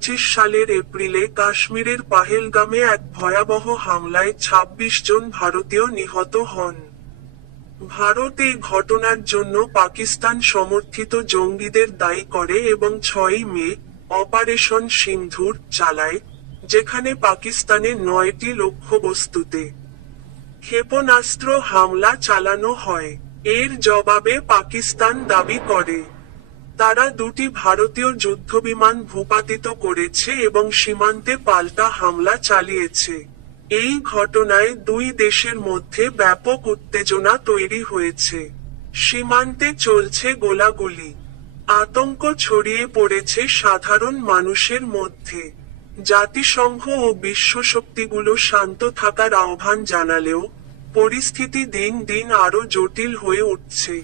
সালের এপ্রিলে কাশ্মীরের পাহেলগামে এক ভয়াবহ হামলায় ২৬ জন ভারতীয় নিহত হন। ভারত এই ঘটনার জন্য পাকিস্তান সমর্থিত জঙ্গিদের দায়ী করে এবং ৬ মে অপারেশন সিন্ধুর চালায়, যেখানে পাকিস্তানে ৯টি লক্ষ্যবস্তুতে ক্ষেপণাস্ত্র হামলা চালানো হয়। এর জবাবে পাকিস্তান দাবি করে, তারা ২টি ভারতীয় যুদ্ধবিমান ভূপাতিত করেছে এবং সীমান্তে পাল্টা হামলা চালিয়েছে। এই ঘটনায় দুই দেশের মধ্যে ব্যাপক উত্তেজনা তৈরি হয়েছে। সীমান্তে চলছে গোলাগুলি। আতঙ্ক ছড়িয়ে পড়েছে সাধারণ মানুষের মধ্যে। জাতিসংঘ ও বিশ্বশক্তিগুলো শান্ত থাকার আহ্বান জানালেও পরিস্থিতি দিন দিন আরও জটিল হয়ে উঠছে।